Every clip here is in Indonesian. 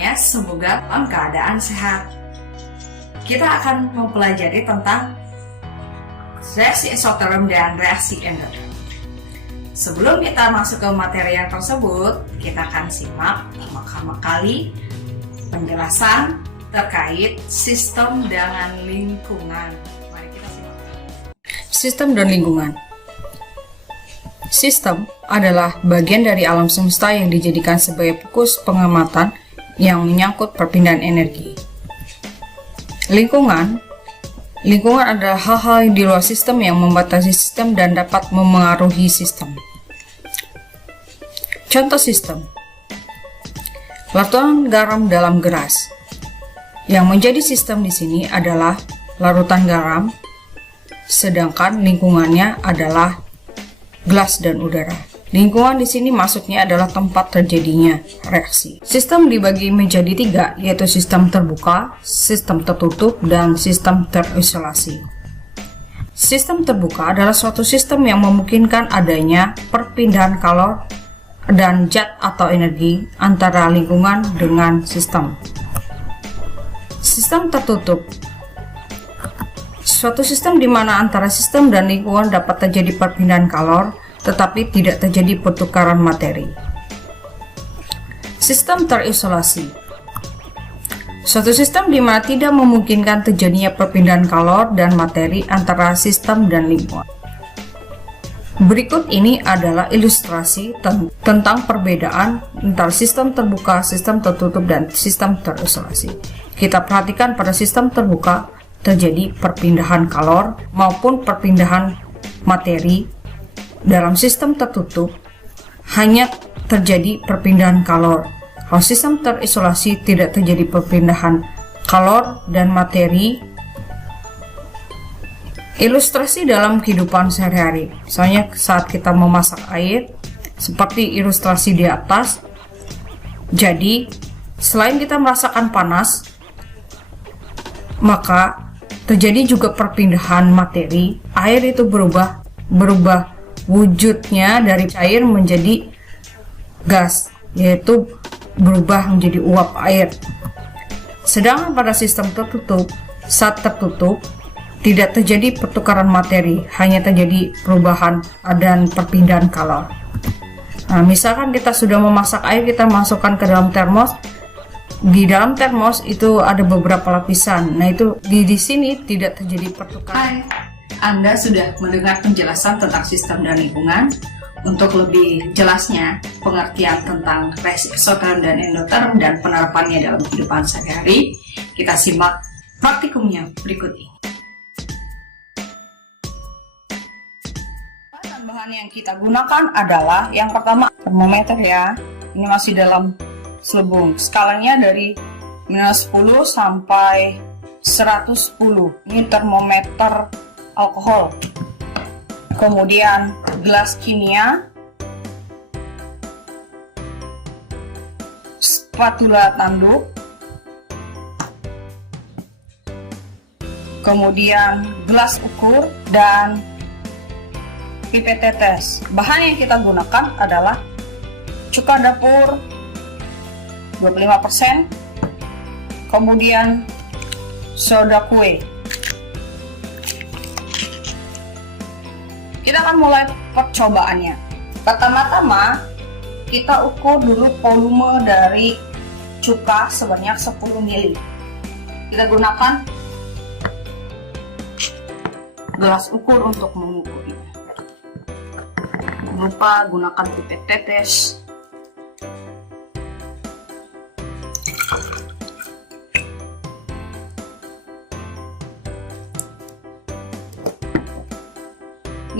semuanya, semoga dalam keadaan sehat. Kita akan mempelajari tentang reaksi eksoterm dan reaksi endoterm. Sebelum kita masuk ke materi yang tersebut, kita akan simak pertama kali penjelasan terkait sistem dan lingkungan. Mari kita simak. Sistem dan lingkungan. Sistem adalah bagian dari alam semesta yang dijadikan sebagai fokus pengamatan yang menyangkut perpindahan energi. Lingkungan adalah hal-hal di luar sistem yang membatasi sistem dan dapat memengaruhi sistem. Contoh sistem: larutan garam dalam gelas. Yang menjadi sistem di sini adalah larutan garam, sedangkan lingkungannya adalah gelas dan udara. Lingkungan di sini maksudnya adalah tempat terjadinya reaksi. Sistem dibagi menjadi 3, yaitu sistem terbuka, sistem tertutup, dan sistem terisolasi. Sistem terbuka adalah suatu sistem yang memungkinkan adanya perpindahan kalor dan zat atau energi antara lingkungan dengan sistem. Sistem tertutup suatu sistem di mana antara sistem dan lingkungan dapat terjadi perpindahan kalor, tetapi tidak terjadi pertukaran materi. Sistem terisolasi suatu sistem di mana tidak memungkinkan terjadinya perpindahan kalor dan materi antara sistem dan lingkungan. Berikut ini adalah ilustrasi tentang perbedaan antara sistem terbuka, sistem tertutup, dan sistem terisolasi. Kita perhatikan pada sistem terbuka terjadi perpindahan kalor maupun perpindahan materi. Dalam sistem tertutup hanya terjadi perpindahan kalor. Kalau sistem terisolasi tidak terjadi perpindahan kalor dan materi. Ilustrasi dalam kehidupan sehari-hari, misalnya saat kita memasak air, seperti ilustrasi di atas. Jadi selain kita merasakan panas, maka terjadi juga perpindahan materi. Air itu berubah wujudnya dari cair menjadi gas, yaitu berubah menjadi uap air. Sedangkan pada sistem tertutup, saat tertutup tidak terjadi pertukaran materi, hanya terjadi perubahan dan perpindahan kalor. Nah, misalkan kita sudah memasak air, kita masukkan ke dalam termos. Di dalam termos itu ada beberapa lapisan. Nah, itu di sini tidak terjadi pertukaran. Hai, Anda sudah mendengar penjelasan tentang sistem dan lingkungan. Untuk lebih jelasnya pengertian tentang reaksi eksoterm dan endoterm dan penerapannya dalam kehidupan sehari-hari, kita simak praktikumnya berikut ini. Bahan yang kita gunakan adalah yang pertama termometer ya. Ini masih dalam selubung. Skalanya dari -10 sampai 110. Ini termometer alkohol. Kemudian gelas kimia, spatula tanduk, kemudian gelas ukur, dan pipet tetes. Bahan yang kita gunakan adalah cuka dapur 25%, kemudian soda kue. Kita akan mulai percobaannya. Pertama-tama kita ukur dulu volume dari cuka sebanyak 10 ml. Kita gunakan gelas ukur untuk mengukurnya. Jangan lupa gunakan pipet tetes.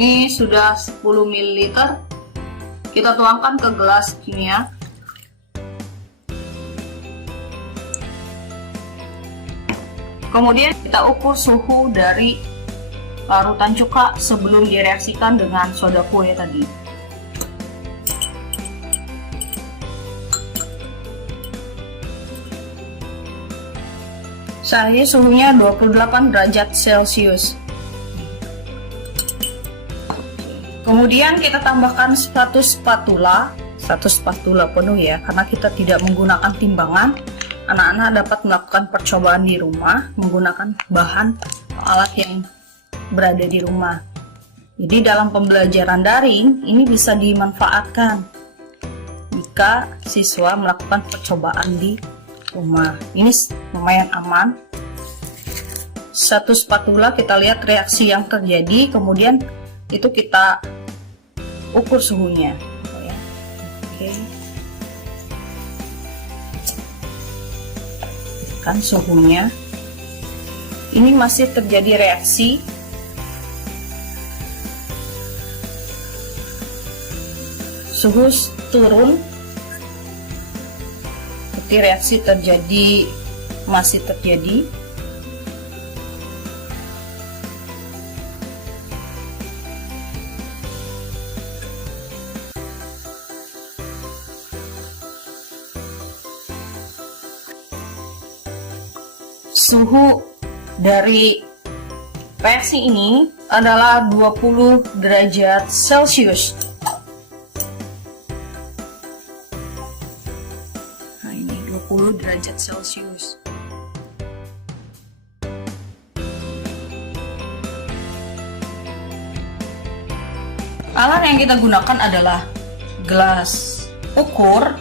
Ini sudah 10 ml. Kita tuangkan ke gelas kimia. Kemudian kita ukur suhu dari larutan cuka sebelum direaksikan dengan soda kue tadi. Saat ini suhunya 28 derajat Celcius. Kemudian kita tambahkan satu spatula penuh ya, karena kita tidak menggunakan timbangan. anak-anak dapat melakukan percobaan di rumah menggunakan bahan alat yang berada di rumah. Jadi dalam pembelajaran daring ini bisa dimanfaatkan jika siswa melakukan percobaan di rumah. Ini lumayan aman. Satu spatula kita lihat reaksi yang terjadi, kemudian itu kita ukur suhunya. Oke. Kan suhunya. Ini masih terjadi reaksi. Suhu turun, seperti reaksi terjadi, masih terjadi. Suhu dari reaksi ini adalah 20 derajat Celcius. Nah, ini 20 derajat Celcius. Alat yang kita gunakan adalah gelas ukur,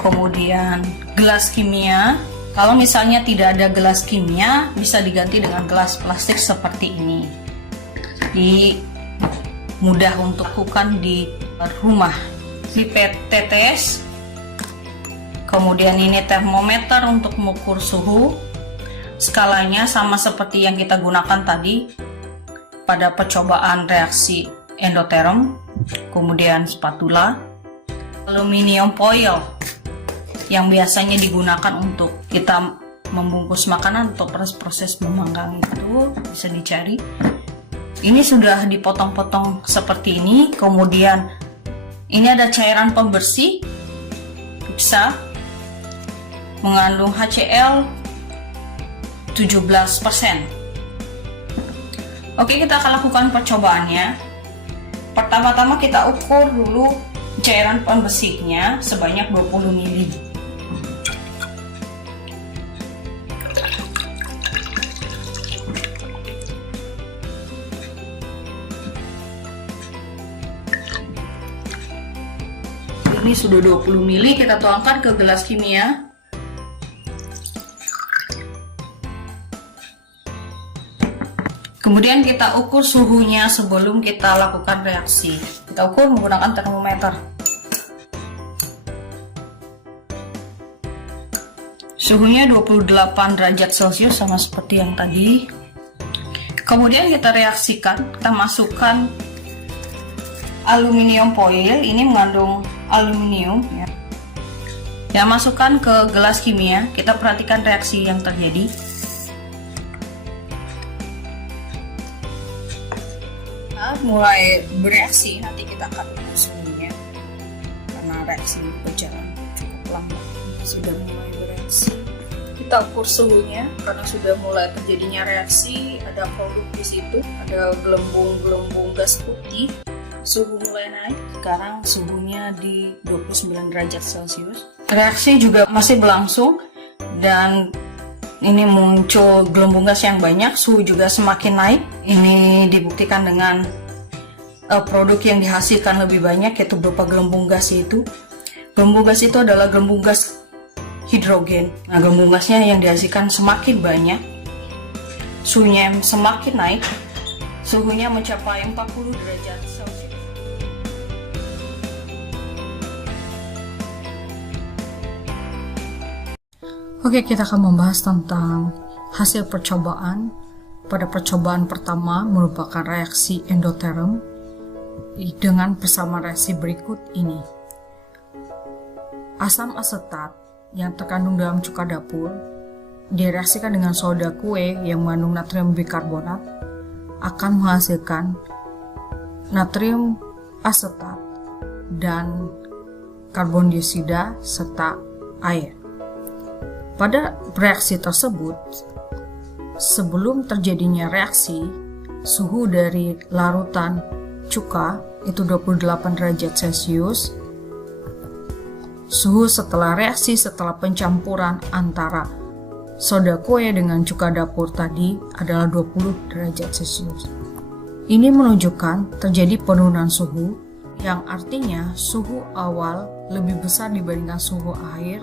kemudian gelas kimia. Kalau misalnya tidak ada gelas kimia, bisa diganti dengan gelas plastik seperti ini. Jadi mudah untuk lakukan di rumah. Pipet tetes, kemudian ini termometer untuk mengukur suhu. Skalanya sama seperti yang kita gunakan tadi pada percobaan reaksi endoterm. Kemudian spatula, aluminium foil yang biasanya digunakan untuk kita membungkus makanan atau proses memanggang, itu bisa dicari. Ini sudah dipotong-potong seperti ini. Kemudian ini ada cairan pembersih, bisa mengandung HCl 17%. Oke, kita akan lakukan percobaannya. Pertama-tama kita ukur dulu cairan pembersihnya sebanyak 20 ml. Ini sudah 20 ml, kita tuangkan ke gelas kimia. Kemudian kita ukur suhunya sebelum kita lakukan reaksi. Kita ukur menggunakan termometer. Suhunya 28 derajat Celcius, sama seperti yang tadi. Kemudian kita reaksikan, kita masukkan aluminium foil, ini mengandung aluminium ya. Ya, masukkan ke gelas kimia, kita perhatikan reaksi yang terjadi. Mulai bereaksi, nanti kita akan ukur suhunya karena reaksi berjalan cukup lambat. Sudah mulai bereaksi, kita ukur suhunya karena sudah mulai terjadinya reaksi. Ada produk di situ, ada gelembung-gelembung gas putih. Suhu mulai naik, sekarang suhunya di 29 derajat Celcius. Reaksi juga masih berlangsung dan ini muncul gelembung gas yang banyak, suhu juga semakin naik. Ini dibuktikan dengan produk yang dihasilkan lebih banyak, yaitu berupa gelembung gas itu. Gelembung gas itu adalah gelembung gas hidrogen. Nah, gelembung gasnya yang dihasilkan semakin banyak, suhunya semakin naik, suhunya mencapai 40 derajat Celcius. Oke, kita akan membahas tentang hasil percobaan. Pada percobaan pertama merupakan reaksi endoterm dengan persamaan reaksi berikut ini. Asam asetat yang terkandung dalam cuka dapur direaksikan dengan soda kue yang mengandung natrium bikarbonat akan menghasilkan natrium asetat dan karbon dioksida serta air. Pada reaksi tersebut, sebelum terjadinya reaksi, suhu dari larutan cuka itu 28 derajat Celcius. Suhu setelah reaksi setelah pencampuran antara soda kue dengan cuka dapur tadi adalah 20 derajat Celcius. Ini menunjukkan terjadi penurunan suhu, yang artinya suhu awal lebih besar dibandingkan suhu akhir,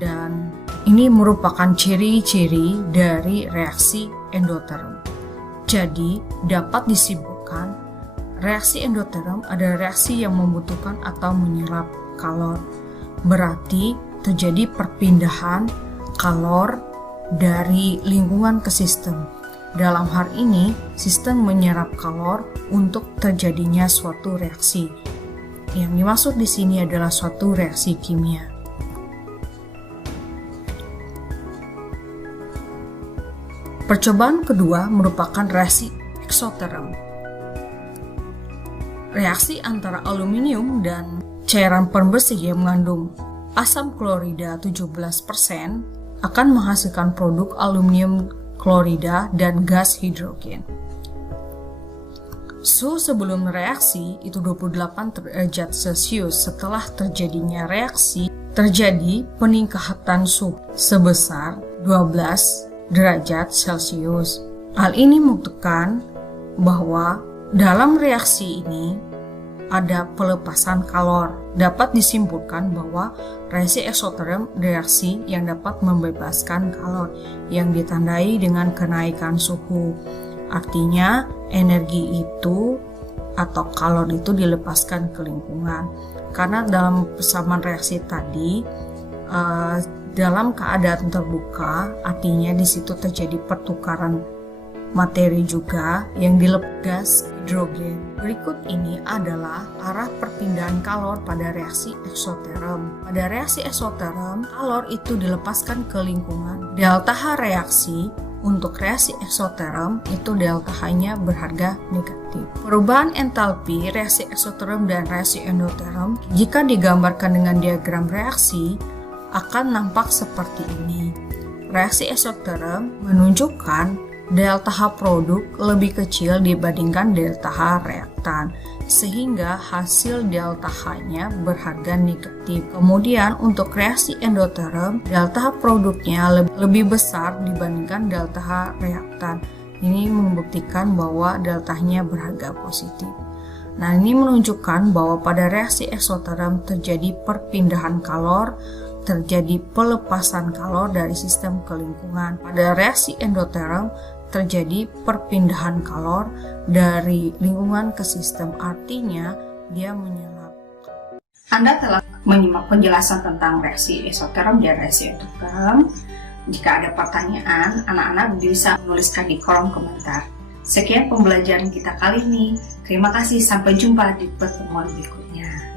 dan ini merupakan ciri-ciri dari reaksi endoterm. Jadi, dapat disimpulkan reaksi endoterm adalah reaksi yang membutuhkan atau menyerap kalor. Berarti terjadi perpindahan kalor dari lingkungan ke sistem. Dalam hal ini, sistem menyerap kalor untuk terjadinya suatu reaksi. Yang dimaksud di sini adalah suatu reaksi kimia. Percobaan kedua merupakan reaksi eksoterm. Reaksi antara aluminium dan cairan pembersih yang mengandung asam klorida 17% akan menghasilkan produk aluminium klorida dan gas hidrogen. Suhu sebelum reaksi itu 28 derajat Celcius. Setelah terjadinya reaksi, terjadi peningkatan suhu sebesar 12 derajat Celcius. Hal ini membuktikan bahwa dalam reaksi ini ada pelepasan kalor. Dapat disimpulkan bahwa reaksi eksoterm reaksi yang dapat membebaskan kalor yang ditandai dengan kenaikan suhu. Artinya energi itu atau kalor itu dilepaskan ke lingkungan. Karena dalam persamaan reaksi tadi dalam keadaan terbuka, artinya di situ terjadi pertukaran materi juga yang dilepas hidrogen. Berikut ini adalah arah perpindahan kalor pada reaksi eksoterm. Pada reaksi eksoterm, kalor itu dilepaskan ke lingkungan. Delta H reaksi untuk reaksi eksoterm itu delta H-nya berharga negatif. Perubahan entalpi reaksi eksoterm dan reaksi endoterm jika digambarkan dengan diagram reaksi akan nampak seperti ini. Reaksi eksoterm menunjukkan delta H produk lebih kecil dibandingkan delta H reaktan, sehingga hasil delta H-nya berharga negatif. Kemudian untuk reaksi endoterm, delta H produknya lebih besar dibandingkan delta H reaktan. Ini membuktikan bahwa delta H-nya berharga positif. Nah, ini menunjukkan bahwa pada reaksi eksoterm terjadi perpindahan kalor, terjadi pelepasan kalor dari sistem ke lingkungan. Pada reaksi endoterm terjadi perpindahan kalor dari lingkungan ke sistem, artinya dia menyerap. Anda telah menyimak penjelasan tentang reaksi eksoterm dan reaksi endoterm. Jika ada pertanyaan, anak-anak bisa menuliskan di kolom komentar. Sekian pembelajaran kita kali ini. Terima kasih, sampai jumpa di pertemuan berikutnya.